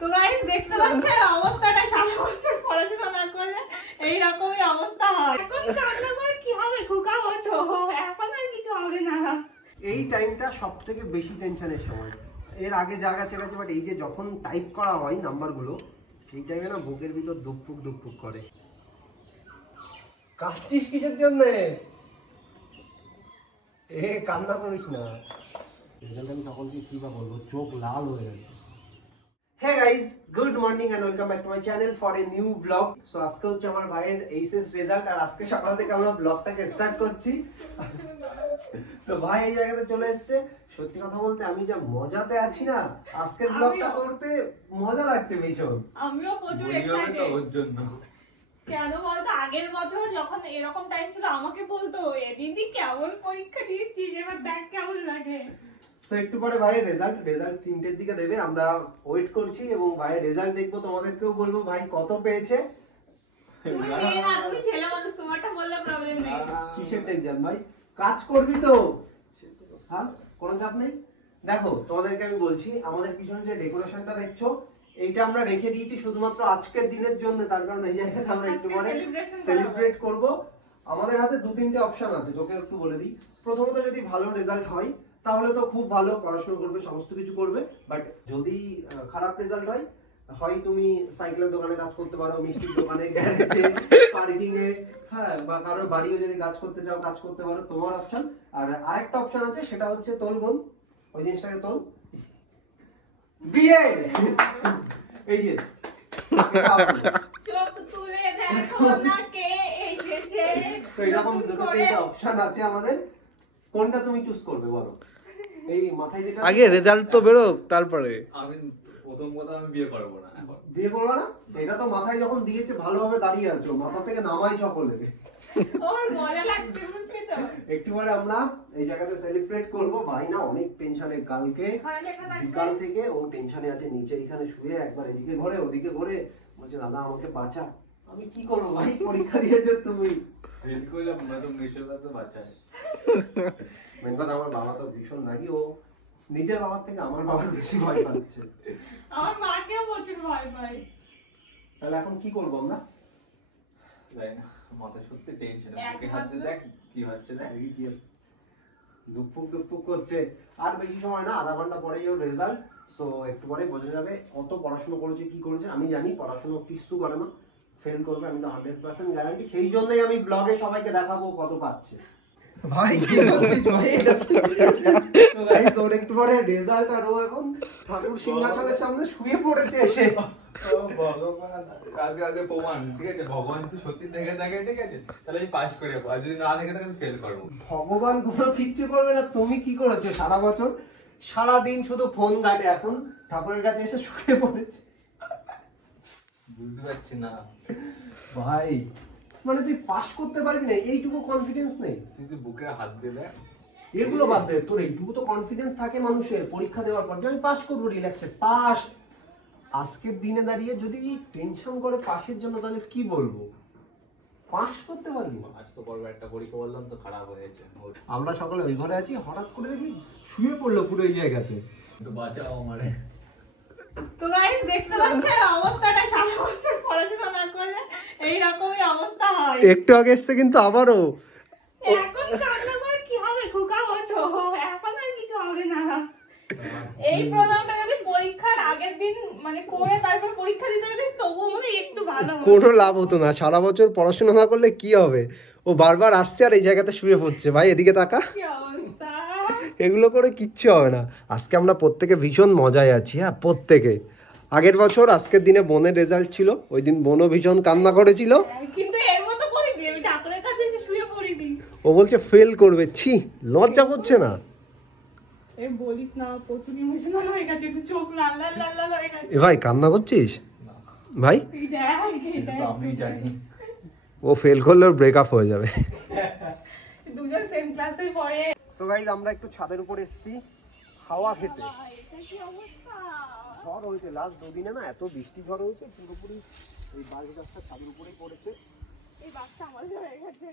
তো গাইস দেখতে পাচ্ছেন অবস্থাটা, সারা বছর পড়াশোনা না করলে এইরকমই অবস্থা হয়। এখন কান্না করে কি হবে, খোকা ওঠো, এখন আর কিছু হবে না। এই টাইমটা সবথেকে বেশি টেনশনের সময়। এর আগে যা গেছে গেছে, বাট এই যে যখন টাইপ করা হয় নাম্বারগুলো, সেই টাইমে না বুকের ভিতর দুপুক দুপুক করে। কাঁদছিস কিসের জন্য? কান্না করিস না। আমি সকলকে কি বা বলবো, চোখ লাল হয়ে গেছে। Hey guys, good morning and welcome back to my channel for a new vlog. So আজকে হচ্ছে আমার ভাইয়ের এইচএস রেজাল্ট, আর আজকে সকাল থেকে আমরা ব্লগটাকে স্টার্ট করছি। তো ভাই এই জায়গাতে চলে এসেছে। সত্যি কথা বলতে আমি যা মজাতে আছি না, আজকের ব্লগটা করতে মজা লাগছে ভীষণ। আমিও প্রচুর এক্সাইটেড ওর জন্য। কেন বলতো, আগের বছর যখন এরকম টাইম ছিল আমাকে বলতো, এ দিদি কেমন পরীক্ষা দিয়েছিস, এবার দেখ কেমন লাগে। সো একটু পরে ভাইয়ের রেজাল্ট 3টের দিকে দেবে, আমরা ওয়েট করছি এবং ভাইয়ের রেজাল্ট দেখবো, তোমাদেরকেও বলবো ভাই কত পেয়েছে। তুমি মেয়ে না, তুমি ছেলে মানুষ, তোমারটা বললে প্রবলেম নেই। কিসের টেনশন ভাই, কাজ করবি তো, হ্যাঁ কোনো চাপ নেই। দেখো তোমাদেরকে আমি বলছি, আমাদের পিছনে যে ডেকোরেশনটা দেখছো, এইটা আমরা রেখে দিয়েছি শুধুমাত্র আজকের দিনের জন্য। তার কারণ এই জায়গাতে আমরা একটু পরে সেলিব্রেট করব। আমাদের হাতে 2-3টে অপশন আছে, তোকে একটু বলে দিই। প্রথমত যদি ভালো রেজাল্ট হয় তাহলে তো খুব ভালো, পড়াশোনা করবে, সমস্ত কিছু করবে। বাট যদি খারাপ রেজাল্ট হয়, হয় তুমি সাইকেলের দোকানে কাজ করতে পারো, মিষ্টির দোকানে, গ্যারেজে, পার্কিং এ, হ্যাঁ, বা কারোর বাড়িও যদি কাজ করতে চাও কাজ করতে পারো, তোমার অপশন। আর আরেকটা অপশন আছে, সেটা হচ্ছে তোল বোন, ওই জিনিসটাকে তোল, বিয়ে। এই যে চোখ তুলে দেখো না কে এসেছে। তো এরকম 2-3টে অপশন আছে আমাদের, কোনটা তুমি চুজ করবে বলো? এই মাথায় যেটা আগে রেজাল্ট তো বেরোক, তারপরে। আমি প্রথম কথা আমি বিয়ে করব না এখন। বিয়ে করবে না? এটা তো মাথায় যখন দিয়েছে ভালোভাবে দাঁড়িয়ে আছো, মাথা থেকে নামাই সকলে। ওর মজা লাগছে বুঝতে তো। একটু পরে আমরা এই জায়গাতে সেলিব্রেট করব। ভাই না অনেক টেনশনে, কালকে বিকাল থেকে ও টেনশনে আছে, নিচে এখানে শুয়ে একবার এদিকে ঘরে ওদিকে ঘরে, বলছে দাদা আমাকে বাঁচা। আমি কি করবো ভাই, পরীক্ষা দিয়েছো তুমি, ফেল করলাম না তো মিশর কাছে বাঁচায়। মেন কথা আমার বাবা তো ভীষণ নাকি, ও নিজের বাবার থেকে আমার বাবার বেশি ভয় পাচ্ছে। আমার মাকেও প্রচুর ভয় পায়। তাহলে এখন কি করবো আমরা? জানি না, মাথা সত্যি টেনশন। ওকে হাতে দেখ কি হচ্ছে, দেখ দুপুক দুপুক করছে। আর বেশি সময় না, আধা ঘন্টা পরেই ওর রেজাল্ট। সো একটু পরে বোঝা যাবে কত পড়াশোনা করেছে, কি করেছে। আমি জানি পড়াশোনা কিছু করে না, ফেল করবে, আমি তো 100% গ্যারান্টি। সেই জন্যই আমি ব্লগে সবাইকে দেখাবো কত পাচ্ছে। ভাই কি করছিস ভাই? তো গাইস ওর একটু পরে রেজাল্ট, আর ও এখন ঠাকুর সিংহাসনের সামনে শুয়ে পড়েছে এসে। ভগবান কাজে কাজে প্রমাণ, ঠিক আছে? ভগবান তো সত্যি দেখে থাকে, ঠিক আছে? তাহলে আমি পাস করে যাবো, আর যদি না দেখে থাকে আমি ফেল করবো। ভগবান কোনো কিচ্ছু করবে না। তুমি কি করেছো সারা বছর? সারা দিন শুধু ফোন ঘাটে, এখন ঠাকুরের কাছে এসে শুয়ে পড়েছে। বুঝতে পারছি না ভাই, মানে তুই পাস করতে পারবি না, এইটুকু কনফিডেন্স নেই? তুই তো বুকে হাত দিলে। এগুলো বাদ দে, তোর এইটুকু তো কনফিডেন্স থাকে মানুষের পরীক্ষা দেওয়ার পর, যে আমি পাস করবো রিল্যাক্সে। পাস আজকের দিনে দাঁড়িয়ে যদি টেনশন করে পাশের জন্য, তাহলে কি বলবো? পাস করতে পারবি না? আজ তো পর্ব একটা পরীক্ষা বললাম তো খারাপ হয়েছে। আমরা সকালে ওই ঘরে আছি, হঠাৎ করে দেখি শুয়ে পড়লো পুরো এই জায়গাতে। একটু বাঁচাও আমারে। তো গাইস দেখতে পাচ্ছেন অবস্থাটা, সারা বছর পড়াশোনা না করলে এইরকমই অবস্থা হয়। একটু আগে এসছে কিন্তু আবারও। এখন কান্না করে কি হবে, খোকা ওঠো, এখন আর কিছু হবে না। এই প্রোগ্রামটা যদি পরীক্ষার আগের দিন মানে করে তারপর পরীক্ষা দিতে হলে তবুও মনে একটু ভালো হবে। কোনো লাভ হতো না, সারা বছর পড়াশোনা না করলে কি হবে? ও বারবার আসছে আর এই জায়গাতে শুয়ে পড়ছে। ভাই এদিকে তাকা, কি অবস্থা। এগুলো করে কিচ্ছু হবে না। আজকে আমরা প্রত্যেকে ভীষণ মজায় আছি, হ্যাঁ প্রত্যেকে। আগের বছর আজকের দিনে বোনের রেজাল্ট ছিল, ওই দিন বোনও ভীষণ কান্না করেছিল। কিন্তু এর মতো করে দিই, আমি ঠাকুরের কাছে এসে শুয়ে পড়ি দিই। ও বলছে ফেল করবে, ছি লজ্জা করছে না? এই বলিস না, প্রচুর ইমোশনাল হয়ে গেছে, একটু চোখ লাল লাল লাল লাল হয়ে গেছে। এ ভাই কান্না করছিস ভাই? এই দেখ, এই দেখ, আমি জানি ও ফেল করলে ওর ব্রেকআপ হয়ে যাবে। দুজন সেম ক্লাসে পড়ে। সো গাইস আমরা একটু ছাদের উপরে এসেছি হাওয়া খেতে। এটা কি অবস্থা। ঝড় হয়েছে লাস্ট 2 দিনে না, এত বৃষ্টি ঝড় হয়েছে, পুরোপুরি এই বাড়ি গাছটা ছাদের উপরেই পড়েছে। এই বাচ্চা আমাদের হয়ে গেছে।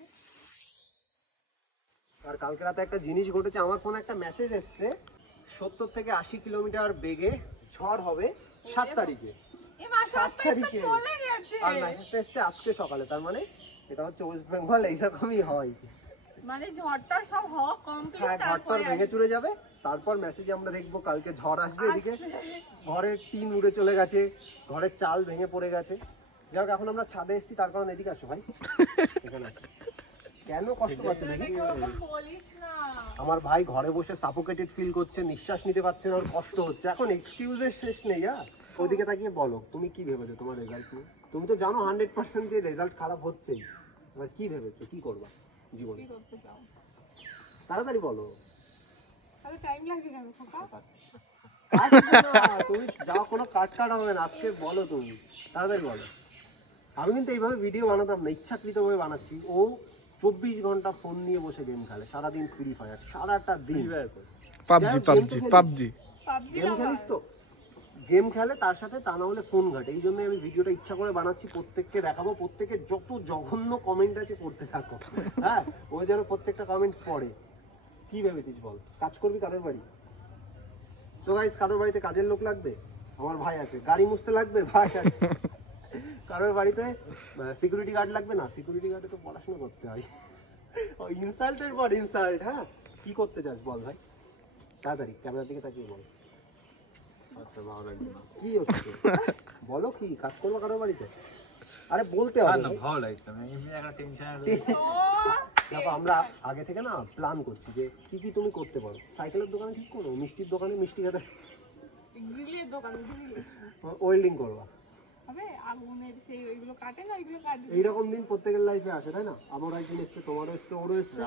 আর কালকে রাতে একটা জিনিস ঘটেছে, আমার ফোনে একটা মেসেজ এসছে, 70 থেকে 80 কিলোমিটার বেগে ঝড় হবে, 7 তারিখে। এ মা 7 তারিখ তো চলে গেছে। আর মেসেজটা এসছে আজকে সকালে, তার মানে এটা হচ্ছে ওয়েস্ট বেঙ্গল এইরকমই হয়। মানে ঝড়টা সব হওয়া কমপ্লিট, হ্যাঁ, ঘরটার ভেঙে চুরে যাবে, তারপর মেসেজে আমরা দেখবো কালকে ঝড় আসবে, এদিকে ঘরের টিন উড়ে চলে গেছে, ঘরের চাল ভেঙে পড়ে গেছে। যাই হোক, এখন আমরা ছাদে এসেছি, তার কারণ এদিকে আসো ভাই, এখানে আসো। কেন কষ্ট পাচ্ছে দেখি? বলিস না, আমার ভাই ঘরে বসে সাফোকেটেড ফিল করছে, নিঃশ্বাস নিতে পারছে না, ওর কষ্ট হচ্ছে। এখন এক্সকিউজের শেষ নেই। ওদিকে তাকিয়ে বলো তুমি কি ভেবেছো তোমার রেজাল্ট নিয়ে? তুমি তো জানো 100% যে রেজাল্ট খারাপ হচ্ছেই, এবার কি ভেবেছো, কি করবা জীবনে? কি করতে চাও? তাড়াতাড়ি বলো। আরে টাইম লাগছে কেন খোকা? তুমি যাও, কোনো কাট হবে না, আজকে বলো, তুমি তাড়াতাড়ি বলো। আমি কিন্তু এইভাবে ভিডিও বানাতাম না, ইচ্ছাকৃতভাবে বানাচ্ছি। ও 24 ঘন্টা ফোন নিয়ে বসে গেম খেলে, সারাদিন ফ্রি ফায়ার, সারাটা দিন পাবজি পাবজি পাবজি গেম খেলিস তো, গেম খেলে, তার সাথে তা না হলে ফোন ঘাটে। এই জন্য আমি ভিডিওটা ইচ্ছা করে বানাচ্ছি, প্রত্যেককে দেখাবো, প্রত্যেকের যত জঘন্য কমেন্ট আছে পড়তে থাকো। হ্যাঁ, ও যেন প্রত্যেকটা কমেন্ট পড়ে। কি ভেবেছিস বল? কাজ করবি কারোর বাড়ি? তো গাইস, কারোর বাড়িতে কাজের লোক লাগবে? আমার ভাই আছে। গাড়ি মুছতে লাগবে? ভাই আছে। কারোর বাড়িতে সিকিউরিটি গার্ড লাগবে? না, সিকিউরিটি গার্ডে তো পড়াশোনা করতে হয়। ইনসাল্টের পর ইনসাল্ট। হ্যাঁ, কি করতে চাস বল ভাই, তাড়াতাড়ি ক্যামেরার দিকে তাকিয়ে বল। আচ্ছা, ভালো লাগবে না কি হচ্ছে বলো, কি কাজ করবো কারোর বাড়িতে? আরে বলতে হবে না, ভালো লাগছে না, এমনি একটা টেনশন। দেখো, আমরা আগে থেকে না প্ল্যান করছি যে কি কি তুমি করতে পারো। সাইকেলের দোকানে ঠিক করো, মিষ্টির দোকানে মিষ্টি খেতে, গ্রিলের দোকানে ওয়েল্ডিং করবা, হবে আগুনের সেই ওইগুলো কাটে না, ওইগুলো কাটবে। এইরকম দিন প্রত্যেকের লাইফে আসে, তাই না? আমারও একদিন এসছে, তোমারও এসছে, ওরও এসছে।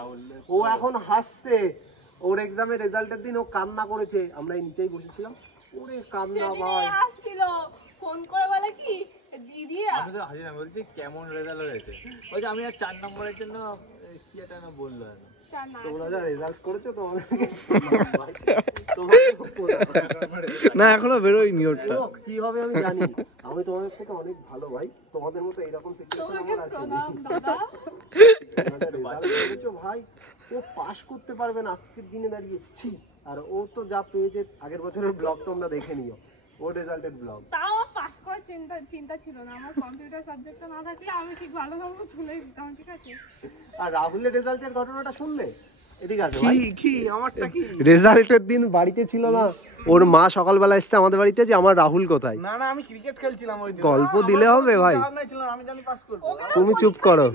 ও এখন হাসছে, ওর এক্সামের রেজাল্টের দিন ও কান্না করেছে, আমরা এই নিচেই বসেছিলাম, ওরে কান্না ভাই। আসছিল ফোন করে বলে কি দিদি, আমি তো হাসি না, বলছি কেমন রেজাল্ট হয়েছে, বলছি আমি আর 4 নম্বরের জন্য কি একটা না বললো। তোমরা যা রেজাল্ট করেছো তোমাদেরকে না, এখনো বেরোয়নি ওটা। কি হবে আমি জানি, আমি তোমাদের থেকে অনেক ভালো ভাই, তোমাদের মতো এইরকম সিচুয়েশন আমার আসেনি। রেজাল্ট করেছো ভাই, ও পাস করতে পারবে না আজকের দিনে দাঁড়িয়ে, ছি। আর ও তো যা পেয়েছে, আগের বছরের ব্লগ তোমরা দেখে নিও, ওর রেজাল্টের ব্লগ। তাও পাস করার চিন্তা ছিল না আমার, কম্পিউটার সাবজেক্টটা না থাকলে আমি ঠিক ভালো নম্বর তুলে দিতাম, ঠিক আছে। আর রাহুলের রেজাল্টের ঘটনাটা শুনলে? এদিকে আসো ভাই। কি আমারটা কি? রেজাল্টের দিন বাড়িতে ছিল না, ওর মা সকালবেলা এসছে আমাদের বাড়িতে যে আমার রাহুল কোথায়। না না, আমি ক্রিকেট খেলছিলাম ওই দিন। গল্প দিলে হবে ভাই? আমি জানি পাস করব। তুমি চুপ করো।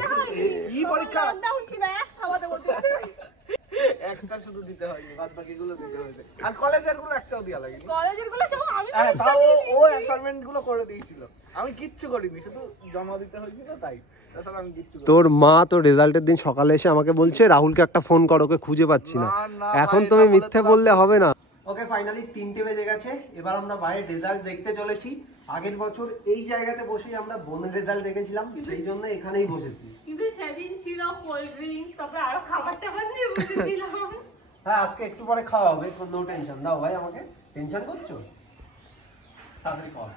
কি পরীক্ষা? লকডাউন ছিল, এক খাওয়াতে বলতে একটা শুধু দিতে হয়নি, বাদ বাকিগুলো দিতে হয়েছে। আর কলেজের গুলো একটাও দেয়া লাগেনি। কলেজের গুলো সব আমি হ্যাঁ, তাও ও অ্যাসাইনমেন্ট গুলো করে দিয়েছিল, আমি কিচ্ছু করিনি, শুধু জমা দিতে হয়েছিল তাই, তাছাড়া আমি কিচ্ছু করিনি। তোর মা তো রেজাল্টের দিন সকালে এসে আমাকে বলছে রাহুলকে একটা ফোন করো, ওকে খুঁজে পাচ্ছি না। না, এখন ভাই, তুমি এটা মিথ্যে বলে তো বললে হবে না। ওকে, ফাইনালি 3টে বেজে গেছে, এবার আমরা বাইরের রেজাল্ট দেখতে চলেছি। আগের বছর এই জায়গাতে বসেই আমরা বোনের রেজাল্ট দেখেছিলাম, সেই জন্য এখানেই বসেছি। কিন্তু সেদিন ছিল কোল্ড ড্রিঙ্কস, তারপরে আরো খাবার টাবার নিয়ে বসেছিলাম। হ্যাঁ, আজকে একটু পরে খাওয়া হবে, নো টেনশন। দাও ভাই আমাকে, টেনশন করছো? তাড়াতাড়ি খাও।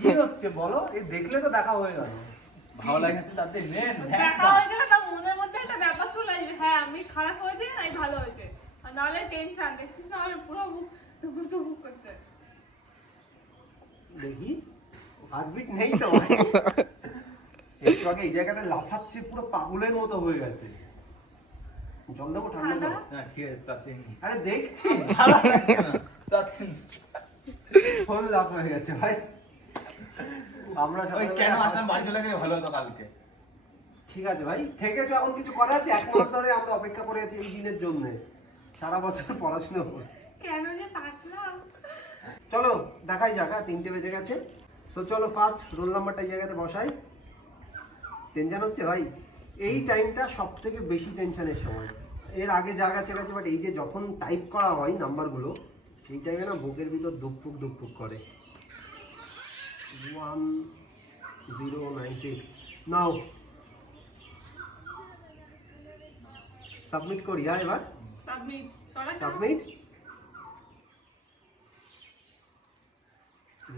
কি হচ্ছে বলো, এই দেখলে তো দেখা হয়ে গেল। ভালো লাগছে তাতে মেন দেখা হয়ে গেলে তার মনের মধ্যে একটা ব্যাপার চলে আসবে, হ্যাঁ আমি খারাপ হয়েছে না ভালো হয়েছে, আর নাহলে টেনশন, দেখছিস না আমার পুরো মুখ টুকুর টুকুর করছে। দেখি, হার্টবিট নেই তো ভাই। একটু আগে এই জায়গাটা লাফাচ্ছে, পুরো পাগলের মতো হয়ে গেছে। জল দেবো, ঠান্ডা জল? হ্যাঁ, ঠিক আছে, তাতে আরে দেখছি, ভালো লাগছে না তাতে। ফোন লাভ হয়ে গেছে ভাই। আমরা ওই সবাই কেন আসলাম, বাড়ি চলে গেলে ভালো হতো কালকে। ঠিক আছে ভাই, থেকেছো, এখন কিছু করার আছে? 1 মাস ধরে আমরা অপেক্ষা করে আছি এই দিনের জন্য, সারা বছর পড়াশোনা করে। কেন যে তাকলাম। চলো দেখাই যাক। 3টে বেজে গেছে, সো চলো ফার্স্ট রোল নাম্বারটা এই জায়গাতে বসাই। টেনশন হচ্ছে ভাই, এই টাইমটা সব থেকে বেশি টেনশনের সময়। এর আগে যা গেছে গেছে, বাট এই যে যখন টাইপ করা হয় নাম্বারগুলো, সেই টাইমে না বুকের ভিতর দুকপুক দুকপুক করে। 1096 নাও সাবমিট করি। এবার সাবমিট সাবমিট।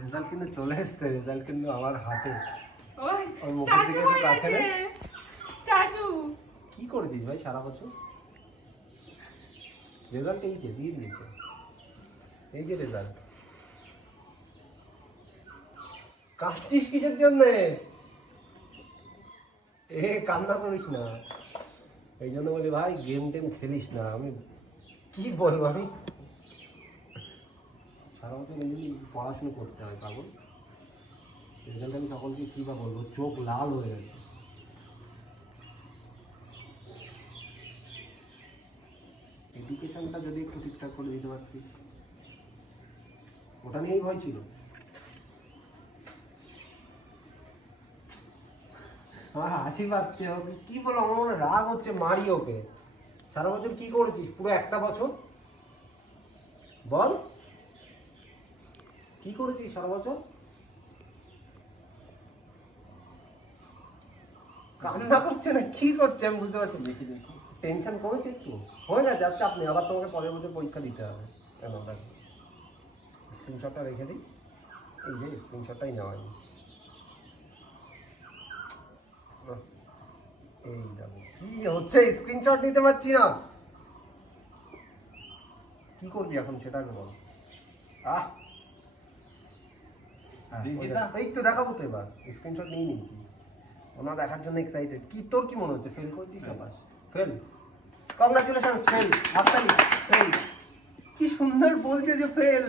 রেজাল্ট কিন্তু চলে এসছে, রেজাল্ট কিন্তু আমার হাতে। ওই ওর মুখের স্ট্যাচু দিকে হয়ে একটু কাছে গেছে, নে। স্ট্যাচু। কি করেছিস ভাই সারা বছর? রেজাল্ট এই যে দিয়ে দিয়েছে, এই যে রেজাল্ট। কাঁদছিস কিসের জন্য? কান্না করিস না, এই জন্য বলি ভাই গেম টেম খেলিস না। আমি কি বলবো, আমি সারা বছর পড়াশুনো করতে হয় পাগল। রেজাল্ট আমি সকলকে কি বা বলবো, চোখ লাল হয়ে গেছে। এডুকেশনটা যদি একটু ঠিকঠাক করে দিতে পারতি, ওটা নিয়েই ভয় ছিল। আমার হাসি পাচ্ছে, কি বলো, আমার মনে রাগ হচ্ছে, মারি ওকে। সারা বছর কি করেছিস পুরো একটা বছর? বল কি করেছিস সারা বছর? কান্না করছে না কি করছে আমি বুঝতে পারছি। দেখি দেখি টেনশন কমেছে একটু, হয়ে গেছে। আচ্ছা আপনি আবার তোমাকে পরের বছর পরীক্ষা দিতে হবে। কেন দেখো স্ক্রিনশটটা রেখে দিই, এই যে স্ক্রিনশটটাই নেওয়া হয়নি। এই দেখো কি হচ্ছে, স্ক্রিনশট নিতে পারছি না। কি করবি এখন সেটা আগে বল। এই তো দেখাবো তো, এবার স্ক্রিনশট নিয়ে নিয়েছি, ওনা দেখার জন্য এক্সাইটেড। কি তোর কি মনে হচ্ছে, ফেল করছিস না পাস? ফেল, কংগ্রাচুলেশনস, ফেল, হাততালি, ফেল। কি সুন্দর বলছে যে ফেল,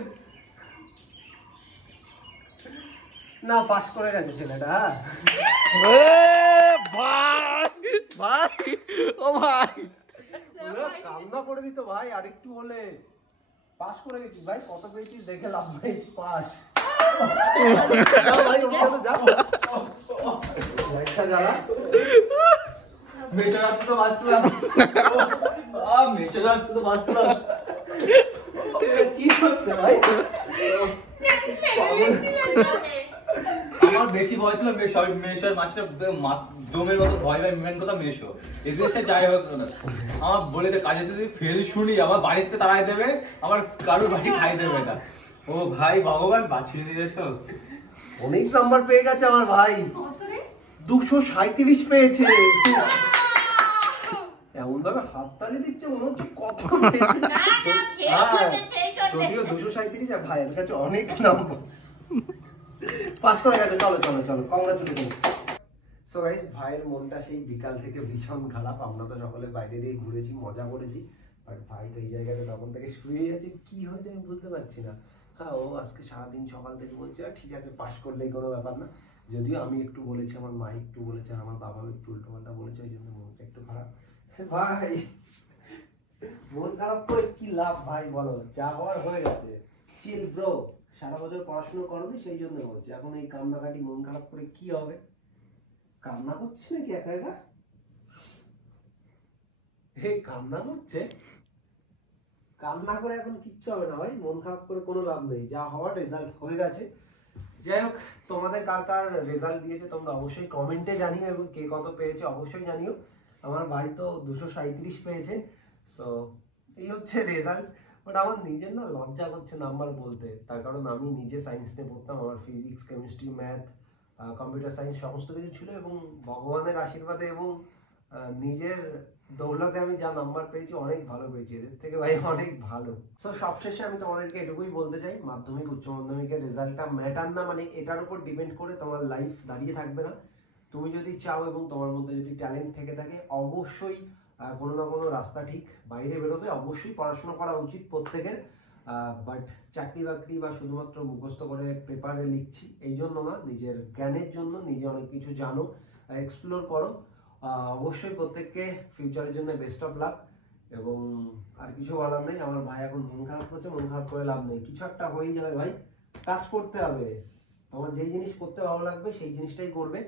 না পাস করে গেছে ছেলেটা। ভাই ভাই, ও ভাই কান্না করে দিত ভাই, আরেকটু হলে পাস করে গেছিস ভাই। কত পেয়েছিস দেখে লাভ ভাই, পাস। ভাই ওর সাথে যাবো, লাইটটা জ্বালা। মেশো রাখতে তো বাঁচলাম, মেশো রাখতে তো বাঁচলাম। কি করতে ভাই? আমার বেশি ভয় ছিল মেশোর মাছটা জমের মতো ভয় ভাই, মেন কথা মেশো এদেশে যাই হোক না, আমার বলে কাজে যদি ফেল শুনি আমার বাড়িতে তাড়াই দেবে, আমার কারোর বাড়ি খাই দেবে না। ও ভাই ভগবান বাঁচিয়ে দিয়েছো। অনেক নাম্বার পেয়ে গেছে আমার ভাই, 237 পেয়েছে। এমন ভাবে হাততালি দিচ্ছে মনে হচ্ছে কত পেয়েছে। যদিও 237 আর ভাইয়ের কাছে অনেক নাম্বার, পাস করে গেছে। চলো চলো চলো, কংগ্রাচুলেশন। সো গাইস, ভাইয়ের মনটা সেই বিকাল থেকে ভীষণ খারাপ। আমরা তো সকলে বাইরে দিয়ে ঘুরেছি, মজা করেছি, বাট ভাই তো এই জায়গাতে তখন থেকে শুয়ে আছে। কি হয়েছে আমি বুঝতে পারছি না। হ্যাঁ, ও আজকে সারাদিন সকাল থেকে বলছে ঠিক আছে পাস করলেই কোনো ব্যাপার না। যদিও আমি একটু বলেছি, আমার মা একটু বলেছে, আর আমার বাবা একটু উল্টোপাল্টা বলেছে, ওই জন্য মনটা একটু খারাপ। ভাই মন খারাপ করে কি লাভ ভাই, বলো, যা হওয়ার হয়ে গেছে। চিল ব্রো, সারা বছর পড়াশোনা করোনি সেই জন্য বলছি। এখন এই কান্নাকাটি মন খারাপ করে কি হবে? কান্না করছিস নাকি একা একা? এই কান্না করছে, কান্না করে এখন কিচ্ছু হবে না ভাই, মন খারাপ করে কোনো লাভ নেই। যা হওয়ার রেজাল্ট হয়ে গেছে। যাই হোক, তোমাদের কার কার রেজাল্ট দিয়েছে তোমরা অবশ্যই কমেন্টে জানিও, এবং কে কত পেয়েছে অবশ্যই জানিও। আমার ভাই তো 237 পেয়েছে। সো এই হচ্ছে রেজাল্ট। বাট আমার নিজের না লজ্জা করছে নাম্বার বলতে, তার কারণ আমি নিজে সায়েন্স নিয়ে পড়তাম। আমার physics, chemistry, math, computer science সমস্ত কিছু ছিল, এবং ভগবানের আশীর্বাদে এবং নিজের দৌলতে আমি যা নাম্বার পেয়েছি অনেক ভালো পেয়েছি, এদের থেকে ভাই অনেক ভালো। সো সবশেষে আমি তোমাদেরকে এটুকুই বলতে চাই, মাধ্যমিক উচ্চ মাধ্যমিকের রেজাল্টটা ম্যাটার না, মানে এটার উপর ডিপেন্ড করে তোমার লাইফ দাঁড়িয়ে থাকবে না। তুমি যদি চাও এবং তোমার মধ্যে যদি ট্যালেন্ট থেকে থাকে, অবশ্যই কোনো না কোনো রাস্তা ঠিক বাইরে বেরোবে। অবশ্যই পড়াশোনা করা উচিত প্রত্যেকের, বাট চাকরি বাকরি বা শুধুমাত্র মুখস্থ করে পেপারে লিখছি এই জন্য না, নিজের জ্ঞানের জন্য। নিজে অনেক কিছু জানো, এক্সপ্লোর করো। অবশ্যই প্রত্যেককে ফিউচারের জন্য বেস্ট অফ লাক। এবং আর কিছু বলার নেই। আমার ভাই এখন মন খারাপ করছে, মন খারাপ করে লাভ নেই, কিছু একটা হয়েই যাবে ভাই। কাজ করতে হবে, তোমার যেই জিনিস করতে ভালো লাগবে সেই জিনিসটাই করবে।